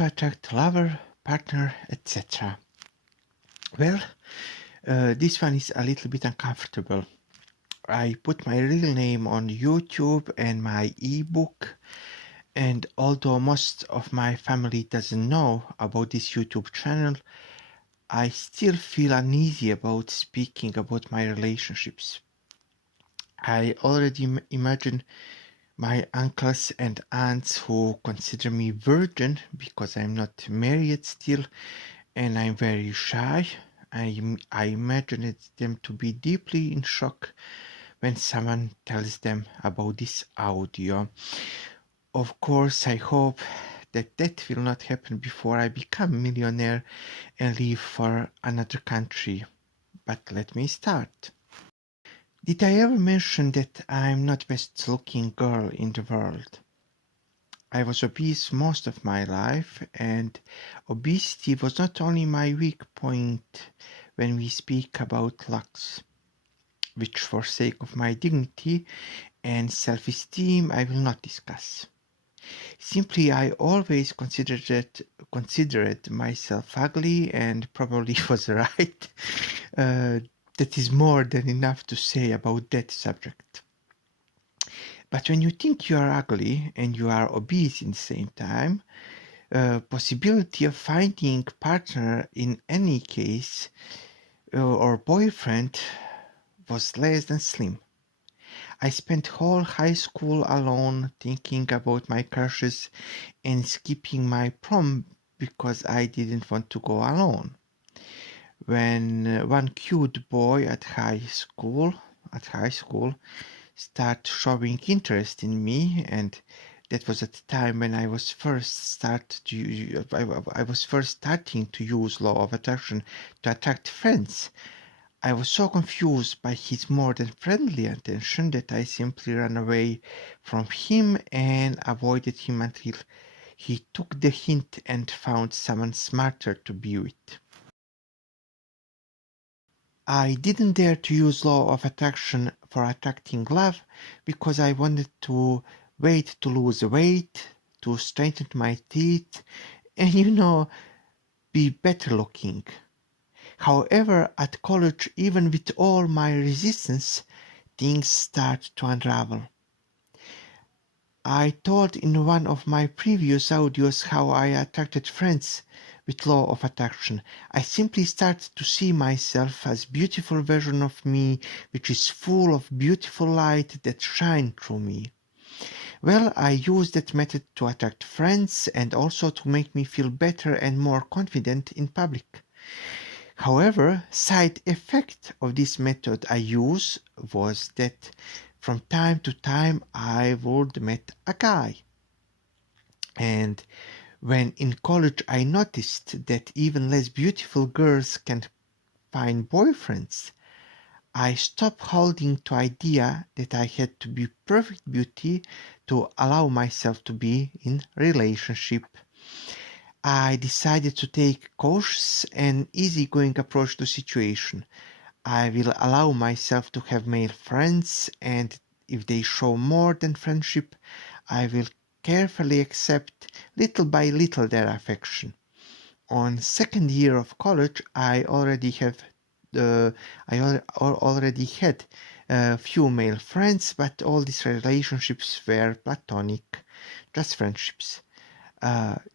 to attract lover, partner, etc. Well, this one is a little bit uncomfortable. I put my real name on YouTube and my ebook, and although most of my family doesn't know about this YouTube channel, I still feel uneasy about speaking about my relationships. I already imagine my uncles and aunts who consider me virgin because I'm not married still and I'm very shy. I imagine them to be deeply in shock when someone tells them about this audio. Of course, I hope that that will not happen before I become a millionaire and leave for another country. But let me start. Did I ever mention that I'm not best looking girl in the world? I was obese most of my life, and obesity was not only my weak point when we speak about looks, which for sake of my dignity and self-esteem I will not discuss. Simply, I always considered myself ugly, and probably was right. That is more than enough to say about that subject. But when you think you are ugly and you are obese in the same time, possibility of finding partner in any case or boyfriend was less than slim. I spent whole high school alone thinking about my crushes and skipping my prom because I didn't want to go alone. When one cute boy at high school start showing interest in me, and that was at the time when I was first starting to use law of attraction to attract friends. I was so confused by his more than friendly attention that I simply ran away from him and avoided him until he took the hint and found someone smarter to be with. I didn't dare to use law of attraction for attracting love because I wanted to wait to lose weight, to straighten my teeth, and be better looking. However, at college, even with all my resistance, things start to unravel. I told in one of my previous audios how I attracted friends with law of attraction. I simply started to see myself as beautiful version of me, which is full of beautiful light that shine through me. Well, I used that method to attract friends and also to make me feel better and more confident in public. However, side effect of this method I use was that from time to time I would meet a guy. And when in college I noticed that even less beautiful girls can find boyfriends, I stopped holding to idea that I had to be perfect beauty to allow myself to be in relationship. I decided to take cautious and easygoing approach to situation. I will allow myself to have male friends, and if they show more than friendship, I will carefully accept little by little their affection. On second year of college, I already had a few male friends, but all these relationships were platonic, just friendships.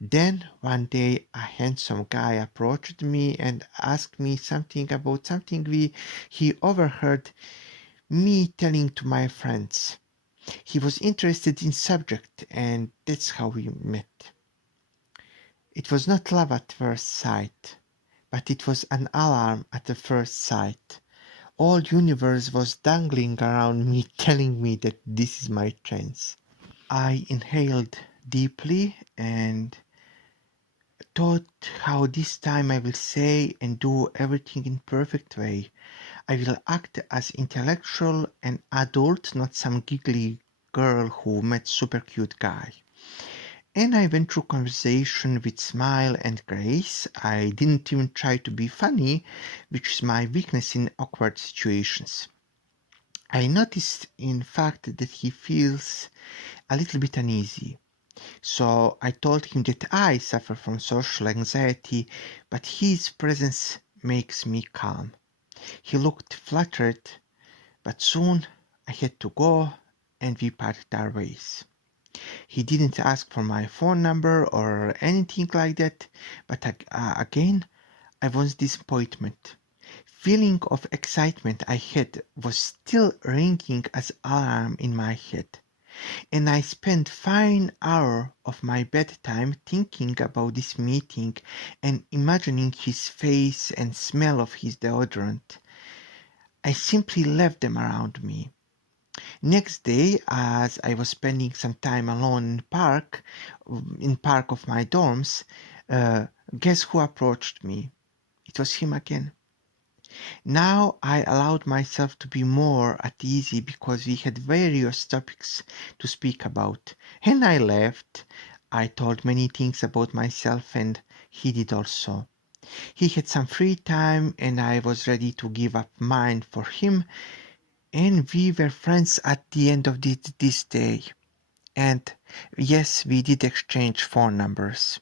Then one day a handsome guy approached me and asked me something about something he overheard me telling to my friends. He was interested in subject, and that's how we met. It was not love at first sight, but it was an alarm at the first sight. All universe was dangling around me, telling me that this is my chance. I inhaled deeply and thought how this time I will say and do everything in perfect way. I will act as intellectual and adult, not some giggly girl who met super cute guy. And I went through conversation with smile and grace. I didn't even try to be funny, which is my weakness in awkward situations. I noticed, in fact, that he feels a little bit uneasy. So I told him that I suffer from social anxiety, but his presence makes me calm. He looked flattered, but soon I had to go and we parted our ways. He didn't ask for my phone number or anything like that, but again, I was disappointment. Feeling of excitement I had was still ringing as alarm in my head, and I spent fine hour of my bedtime thinking about this meeting and imagining his face and smell of his deodorant. I simply left them around me. Next day, as I was spending some time alone in park of my dorms, uh, guess who approached me? It was him again. Now I allowed myself to be more at ease because we had various topics to speak about, and I left. I told many things about myself, and he did also. He had some free time, and I was ready to give up mine for him, and we were friends at the end of this day. And yes, we did exchange phone numbers.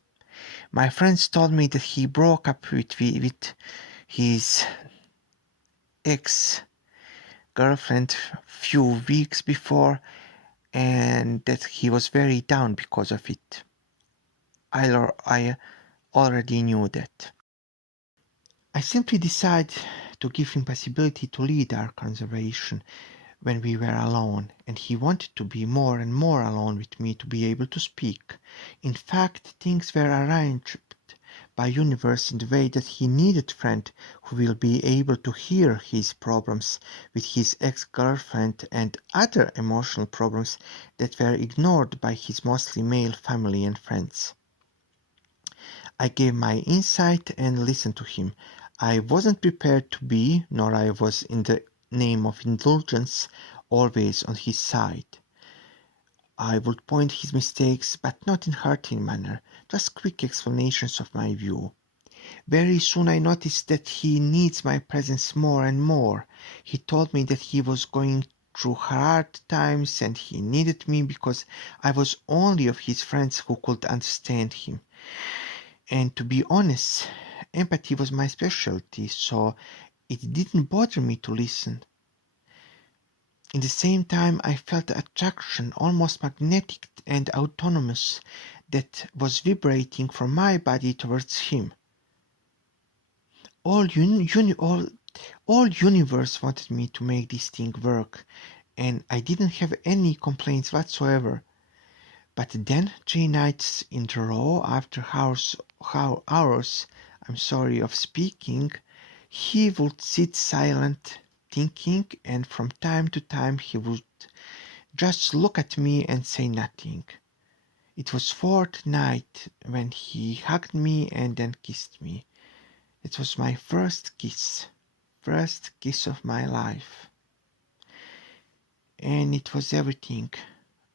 My friends told me that he broke up with his ex-girlfriend few weeks before and that he was very down because of it. I already knew that. I simply decided to give him possibility to lead our conversation when we were alone, and he wanted to be more and more alone with me to be able to speak. In fact, things were arranged by universe in the way that he needed a friend who will be able to hear his problems with his ex-girlfriend and other emotional problems that were ignored by his mostly male family and friends. I gave my insight and listened to him. I wasn't prepared to be, nor I was in the name of indulgence, always on his side. I would point his mistakes, but not in hurting manner, just quick explanations of my view. Very soon I noticed that he needs my presence more and more. He told me that he was going through hard times and he needed me because I was only of his friends who could understand him. And to be honest, empathy was my specialty, so it didn't bother me to listen. In the same time, I felt attraction, almost magnetic and autonomous, that was vibrating from my body towards him. All universe wanted me to make this thing work, and I didn't have any complaints whatsoever. But then 3 nights in a row, after hours, I'm sorry, of speaking, he would sit silent, thinking, and from time to time he would just look at me and say nothing. It was fourth night when he hugged me and then kissed me. It was my first kiss of my life. And it was everything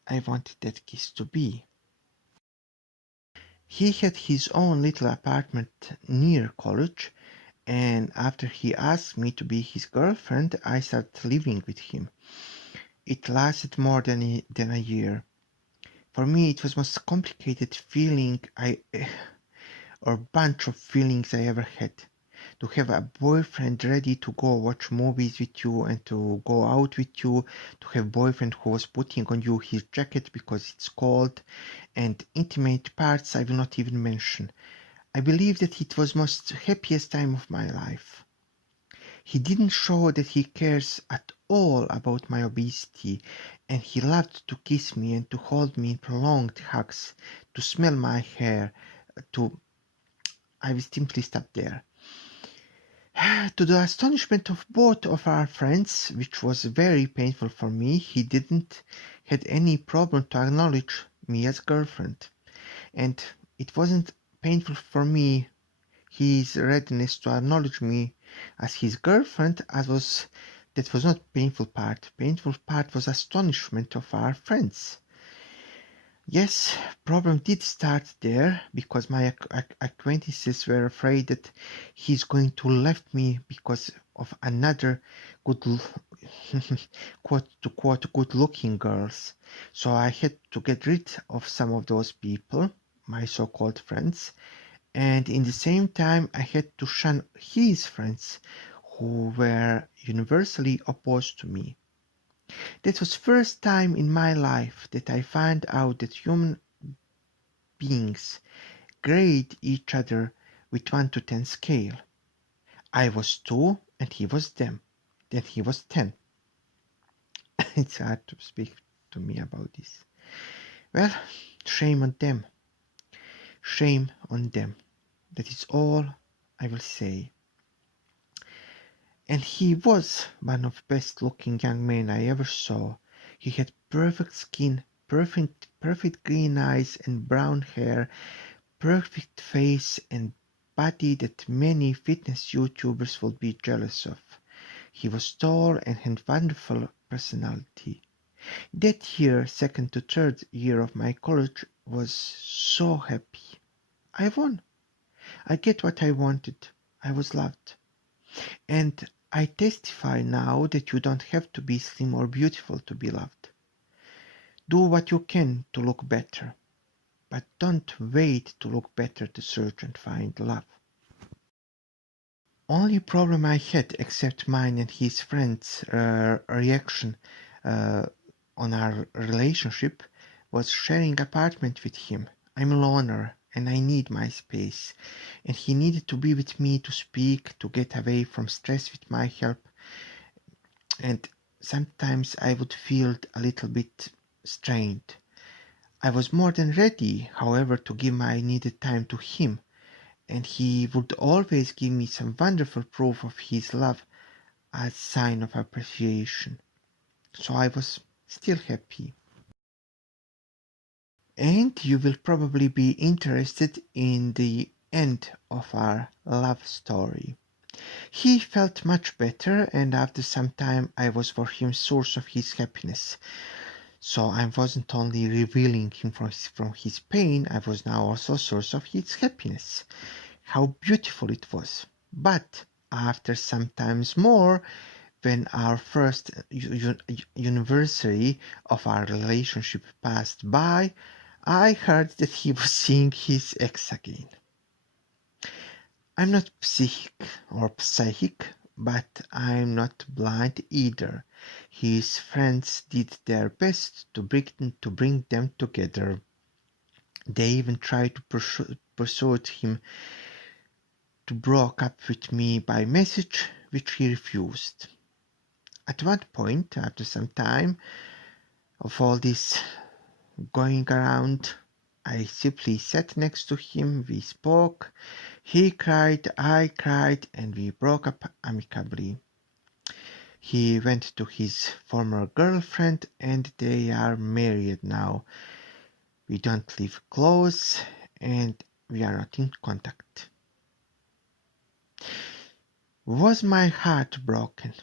I wanted that kiss to be. He had his own little apartment near college, and after he asked me to be his girlfriend, I started living with him. It lasted more than a year. For me, it was the most complicated feeling or bunch of feelings I ever had. To have a boyfriend ready to go watch movies with you and to go out with you, to have a boyfriend who was putting on you his jacket because it's cold, and intimate parts I will not even mention. I believe that it was most happiest time of my life. He didn't show that he cares at all about my obesity, and he loved to kiss me and to hold me in prolonged hugs, to smell my hair, to... I will simply stop there. To the astonishment of both of our friends, which was very painful for me, he didn't had any problem to acknowledge me as girlfriend. And it wasn't painful for me, his readiness to acknowledge me as his girlfriend, that was not painful part. Painful part was astonishment of our friends. Yes, problem did start there because my acquaintances were afraid that he's going to left me because of another good, quote to quote, good looking girls. So I had to get rid of some of those people, my so-called friends, and in the same time I had to shun his friends who were universally opposed to me. That was first time in my life that I found out that human beings grade each other with 1 to 10 scale. I was 2 and he was them. Then he was 10. It's hard to speak to me about this. Well, shame on them. Shame on them. That is all I will say. And he was one of the best looking young men I ever saw. He had perfect skin, perfect green eyes and brown hair, perfect face and body that many fitness YouTubers would be jealous of. He was tall and had wonderful personality. That year, second to third year of my college, was so happy. I won. I get what I wanted. I was loved. And I testify now that you don't have to be slim or beautiful to be loved. Do what you can to look better, but don't wait to look better to search and find love. Only problem I had, except mine and his friends' reaction on our relationship, was sharing apartment with him. I'm a loner and I need my space, and he needed to be with me to speak, to get away from stress with my help, and sometimes I would feel a little bit strained. I was more than ready, however, to give my needed time to him, and he would always give me some wonderful proof of his love as sign of appreciation. So I was still happy. And you will probably be interested in the end of our love story. He felt much better, and after some time I was for him source of his happiness. So I wasn't only revealing him from his pain, I was now also source of his happiness. How beautiful it was. But after some times more, when our first anniversary of our relationship passed by, I heard that he was seeing his ex again. I'm not psychic, but I'm not blind either. His friends did their best to bring them together. They even tried to persuade him to break up with me by message, which he refused. At one point, after some time of all this going around, I simply sat next to him, we spoke, he cried, I cried, and we broke up amicably. He went to his former girlfriend and they are married now. We don't live close and we are not in contact. Was my heart broken?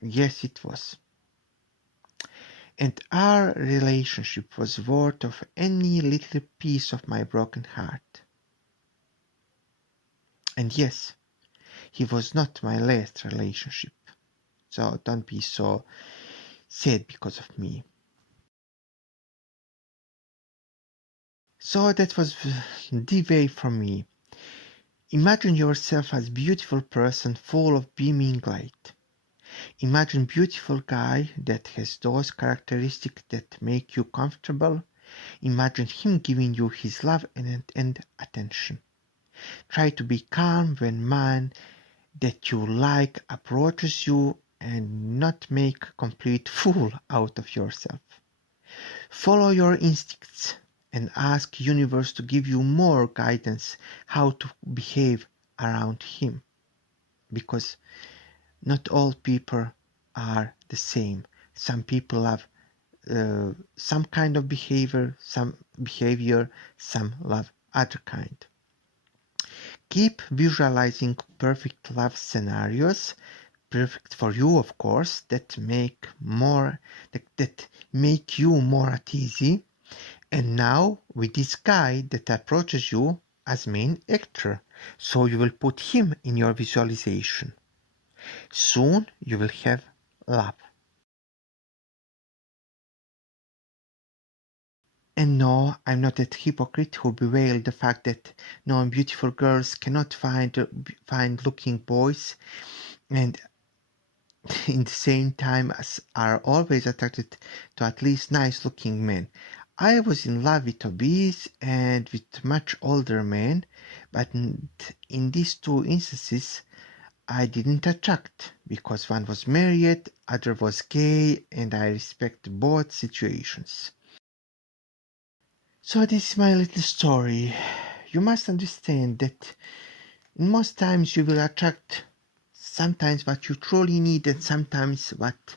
Yes, it was. And our relationship was worth of any little piece of my broken heart. And yes, he was not my last relationship. So don't be so sad because of me. So that was the way for me. Imagine yourself as a beautiful person full of beaming light. Imagine beautiful guy that has those characteristics that make you comfortable. Imagine him giving you his love and attention. Try to be calm when man that you like approaches you and not make a complete fool out of yourself. Follow your instincts and ask universe to give you more guidance how to behave around him, because not all people are the same. Some people have some kind of behavior, some love other kind. Keep visualizing perfect love scenarios, perfect for you of course, that make you more at ease. And now with this guy that approaches you as main actor, so you will put him in your visualization. Soon you will have love. And no, I'm not that hypocrite who bewail the fact that non-beautiful girls cannot find looking boys, and in the same time as are always attracted to at least nice-looking men. I was in love with obese and with much older men, but in these two instances I didn't attract because one was married, other was gay, and I respect both situations. So this is my little story. You must understand that most times you will attract sometimes what you truly need and sometimes what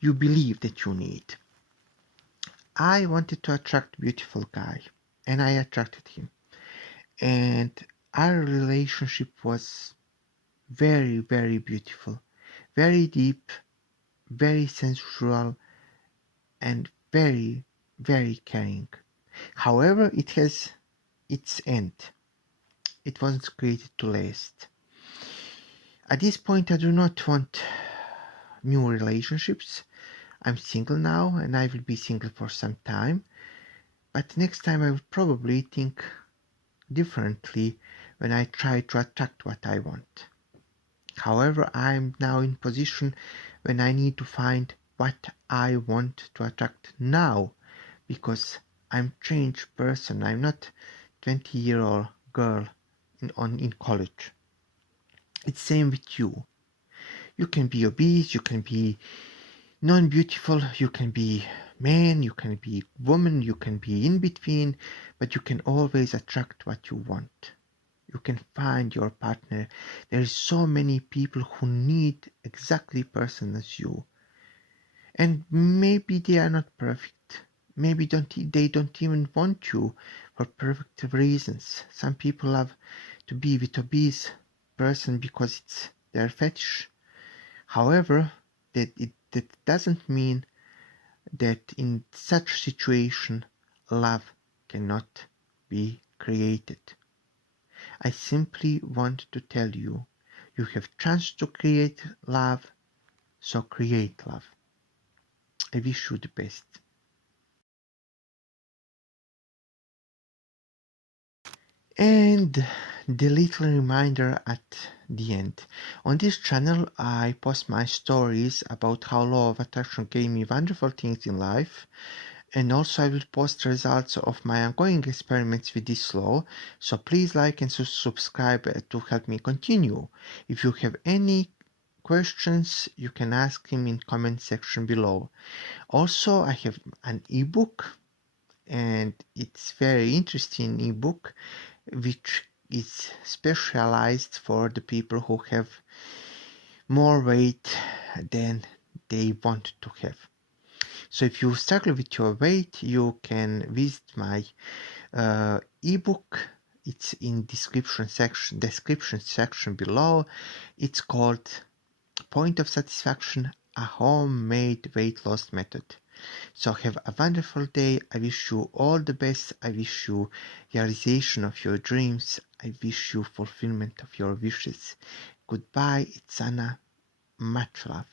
you believe that you need. I wanted to attract a beautiful guy and I attracted him. And our relationship was very, very beautiful, very deep, very sensual, and very, very caring. However, it has its end. It wasn't created to last. At this point, I do not want new relationships. I'm single now and I will be single for some time. But next time I will probably think differently when I try to attract what I want. However, I'm now in position when I need to find what I want to attract now because I'm changed person. I'm not 20-year-old girl in college. It's same with you. You can be obese, you can be non-beautiful, you can be man, you can be woman, you can be in between, but you can always attract what you want. You can find your partner. There is so many people who need exactly person as you. And maybe they are not perfect. Maybe they don't even want you for perfect reasons. Some people love to be with obese person because it's their fetish. However, that doesn't mean that in such situation love cannot be created. I simply want to tell you, you have chance to create love, so create love. I wish you the best. And the little reminder at the end. On this channel, I post my stories about how law of attraction gave me wonderful things in life. And also I will post results of my ongoing experiments with this law. So please like and subscribe to help me continue. If you have any questions, you can ask him in comment section below. Also, I have an ebook and it's very interesting ebook which is specialized for the people who have more weight than they want to have. So if you struggle with your weight, you can visit my ebook. It's in description section below. It's called Point of Satisfaction, a homemade weight loss method. So have a wonderful day. I wish you all the best. I wish you realization of your dreams. I wish you fulfillment of your wishes. Goodbye. It's Anna. Much love.